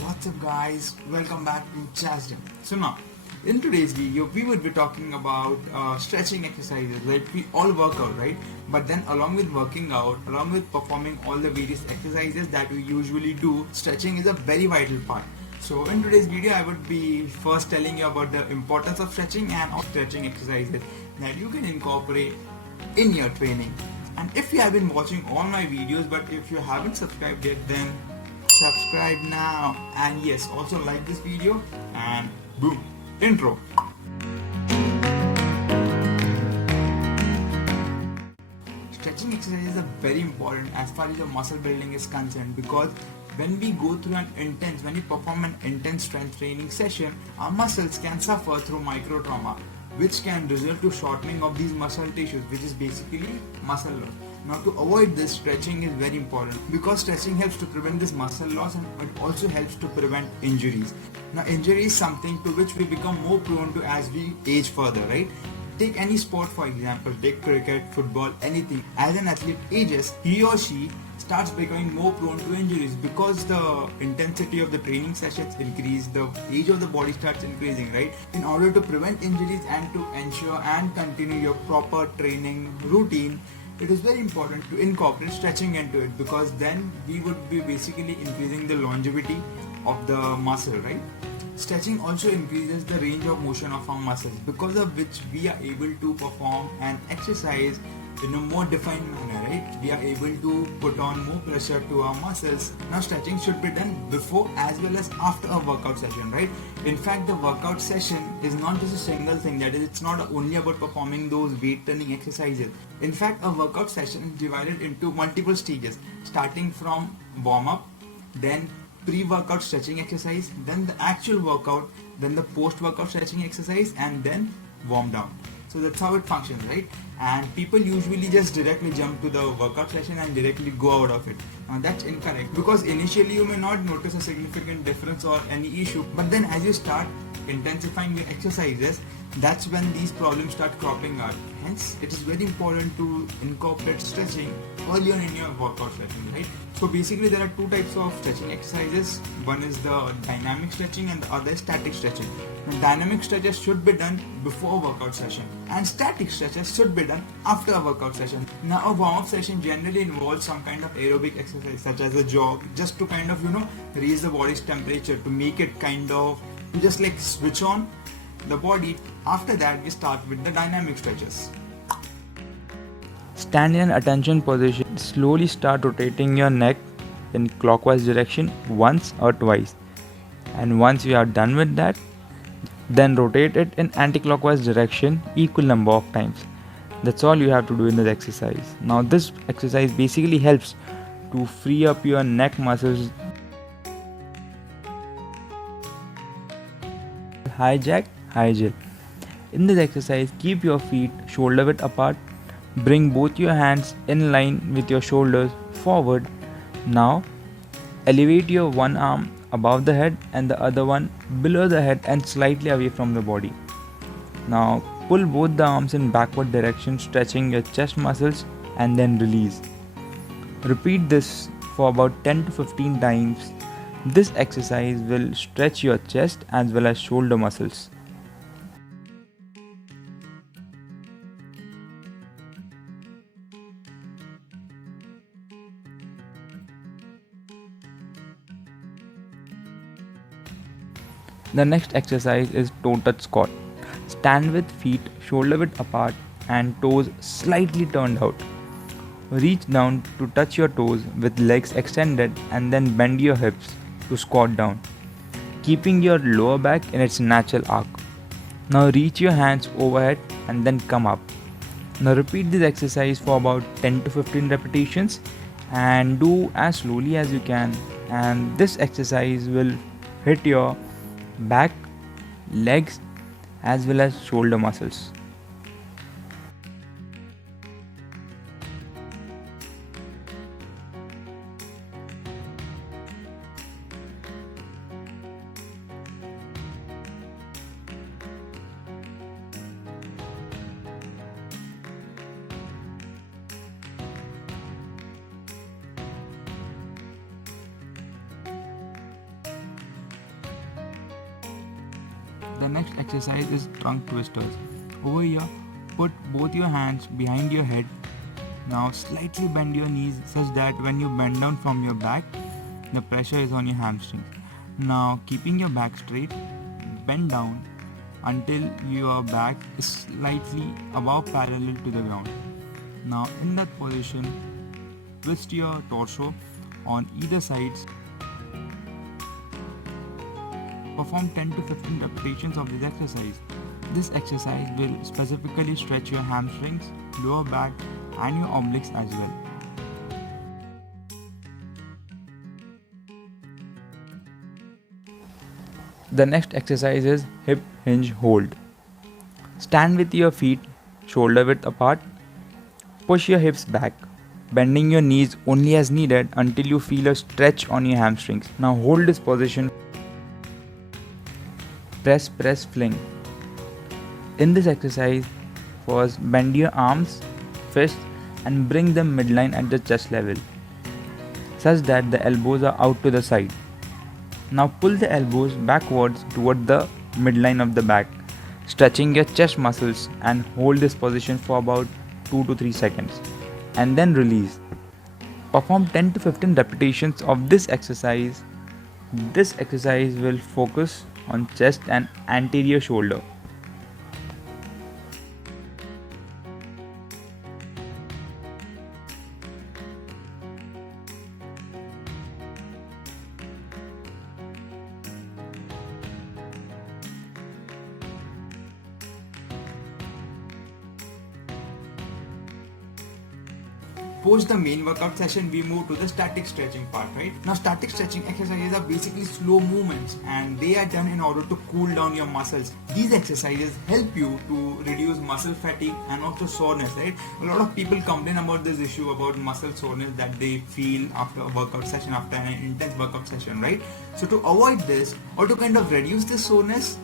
What's up guys, welcome back to Chasden. So now, in today's video, we would be talking about stretching exercises. Like we all work out, right? But then along with working out, along with performing all the various exercises that we usually do, stretching is a very vital part. So in today's video, I would be first telling you about the importance of stretching and all stretching exercises that you can incorporate in your training. And if you have been watching all my videos, but if you haven't subscribed yet, then subscribe now. And yes, also like this video and boom, intro. Stretching exercises are very important as far as your muscle building is concerned, because when we go through when we perform an intense strength training session, our muscles can suffer through microtrauma, which can result to shortening of these muscle tissues, which is basically muscle loss. Now to avoid this, stretching is very important because stretching helps to prevent this muscle loss and it also helps to prevent injuries. Now injury is something to which we become more prone to as we age further, right? Take any sport for example, take cricket, football, anything. As an athlete ages, he or she starts becoming more prone to injuries because the intensity of the training sessions increase, the age of the body starts increasing, right? In order to prevent injuries and to ensure and continue your proper training routine, it is very important to incorporate stretching into it, because then we would be basically increasing the longevity of the muscle, right? Stretching also increases the range of motion of our muscles, because of which we are able to perform an exercise in a more defined manner, right? We are able to put on more pressure to our muscles. Now stretching should be done before as well as after a workout session, right? In fact, the workout session is not just a single thing, that is, it's not only about performing those weight training exercises. In fact, a workout session is divided into multiple stages, starting from warm up, then pre-workout stretching exercise, then the actual workout, then the post-workout stretching exercise, and then warm down. So that's how it functions, right? And people usually just directly jump to the workout session and directly go out of it. Now that's incorrect, because initially you may not notice a significant difference or any issue, but then as you start intensifying your exercises, that's when these problems start cropping out. Hence, it is very important to incorporate stretching earlier in your workout session, right? So basically there are two types of stretching exercises. One is the dynamic stretching and the other is static stretching. Now, dynamic stretches should be done before a workout session and static stretches should be done after a workout session. Now a warm-up session generally involves some kind of aerobic exercise such as a jog, just to kind of raise the body's temperature, to make it kind of just like switch on the body. After that we start with the dynamic stretches. Stand in attention position. Slowly start rotating your neck in clockwise direction once or twice. And once you are done with that, then rotate it in anti-clockwise direction equal number of times. That's all you have to do in this exercise. Now this exercise basically helps to free up your neck muscles. Hijack, hijack. In this exercise, keep your feet shoulder width apart. Bring both your hands in line with your shoulders forward. Now, elevate your one arm above the head and the other one below the head and slightly away from the body. Now, pull both the arms in backward direction, stretching your chest muscles, and then release. Repeat this for about 10 to 15 times. This exercise will stretch your chest as well as shoulder muscles. The next exercise is toe touch squat. Stand with feet shoulder width apart and toes slightly turned out. Reach down to touch your toes with legs extended and then bend your hips to squat down, keeping your lower back in its natural arc. Now reach your hands overhead and then come up. Now repeat this exercise for about 10 to 15 repetitions and do as slowly as you can, and this exercise will hit your back, legs as well as shoulder muscles. The next exercise is trunk twisters. Over here, put both your hands behind your head. Now slightly bend your knees such that when you bend down from your back, the pressure is on your hamstrings. Now keeping your back straight, bend down until your back is slightly above parallel to the ground. Now in that position, twist your torso on either sides. Perform 10 to 15 repetitions of this exercise. This exercise will specifically stretch your hamstrings, lower back and your obliques as well. The next exercise is hip hinge hold. Stand with your feet shoulder width apart. Push your hips back, bending your knees only as needed until you feel a stretch on your hamstrings. Now hold this position. Press, press, fling. In this exercise, first bend your arms, fists and bring them midline at the chest level, such that the elbows are out to the side. Now pull the elbows backwards toward the midline of the back, stretching your chest muscles, and hold this position for about 2 to 3 seconds and then release. Perform 10 to 15 repetitions of this exercise. This exercise will focus on chest and anterior shoulder. Post the main workout session, we move to the static stretching part, right? Now static stretching exercises are basically slow movements and they are done in order to cool down your muscles. These exercises help you to reduce muscle fatigue and also soreness, right? A lot of people complain about this issue about muscle soreness that they feel after a workout session, after an intense workout session, right? So to avoid this or to kind of reduce this soreness,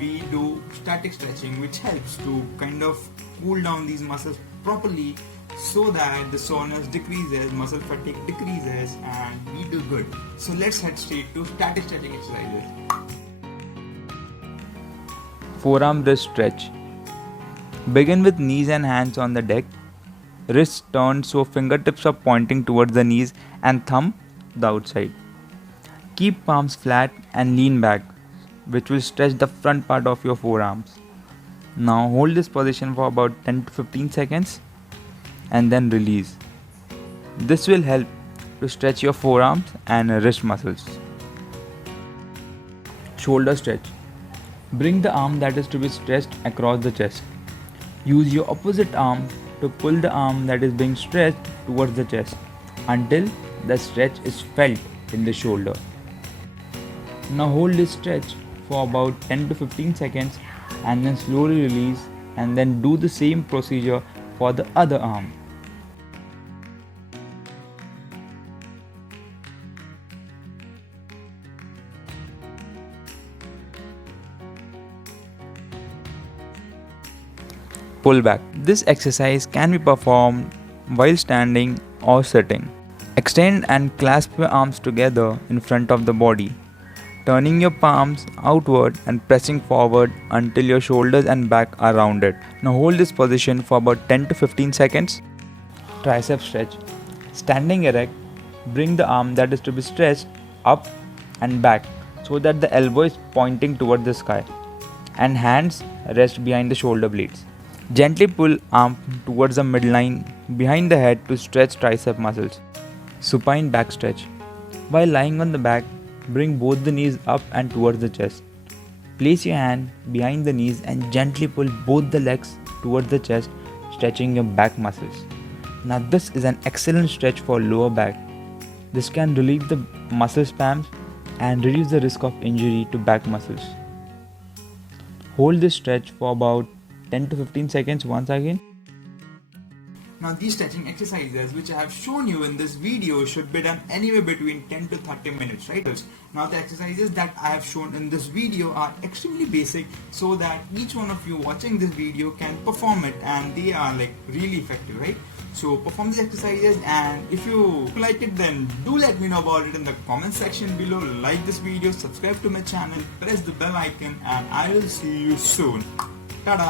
we do static stretching, which helps to kind of cool down these muscles properly so that the soreness decreases, muscle fatigue decreases, and we do good. So let's head straight to static stretching exercises. Forearm wrist stretch. Begin with knees and hands on the deck. Wrists turned so fingertips are pointing towards the knees and thumb the outside. Keep palms flat and lean back, which will stretch the front part of your forearms. Now hold this position for about 10 to 15 seconds and then release. This will help to stretch your forearms and wrist muscles. Shoulder stretch. Bring the arm that is to be stretched across the chest. Use your opposite arm to pull the arm that is being stretched towards the chest until the stretch is felt in the shoulder. Now hold this stretch for about 10 to 15 seconds and then slowly release, and then do the same procedure for the other arm. Pull back. This exercise can be performed while standing or sitting. Extend and clasp your arms together in front of the body, turning your palms outward and pressing forward until your shoulders and back are rounded. Now hold this position for about 10 to 15 seconds. Tricep stretch. Standing erect, bring the arm that is to be stretched up and back so that the elbow is pointing toward the sky and hands rest behind the shoulder blades. Gently pull arm towards the midline behind the head to stretch tricep muscles. Supine back stretch. While lying on the back, bring both the knees up and towards the chest. Place your hand behind the knees and gently pull both the legs towards the chest, stretching your back muscles. Now this is an excellent stretch for lower back. This can relieve the muscle spasms and reduce the risk of injury to back muscles. Hold this stretch for about 10 to 15 seconds once again. Now these stretching exercises which I have shown you in this video should be done anywhere between 10 to 30 minutes, right? Now the exercises that I have shown in this video are extremely basic so that each one of you watching this video can perform it, and they are like really effective, right? So perform these exercises, and if you like it, then do let me know about it in the comment section below. Like this video, subscribe to my channel, press the bell icon, and I will see you soon.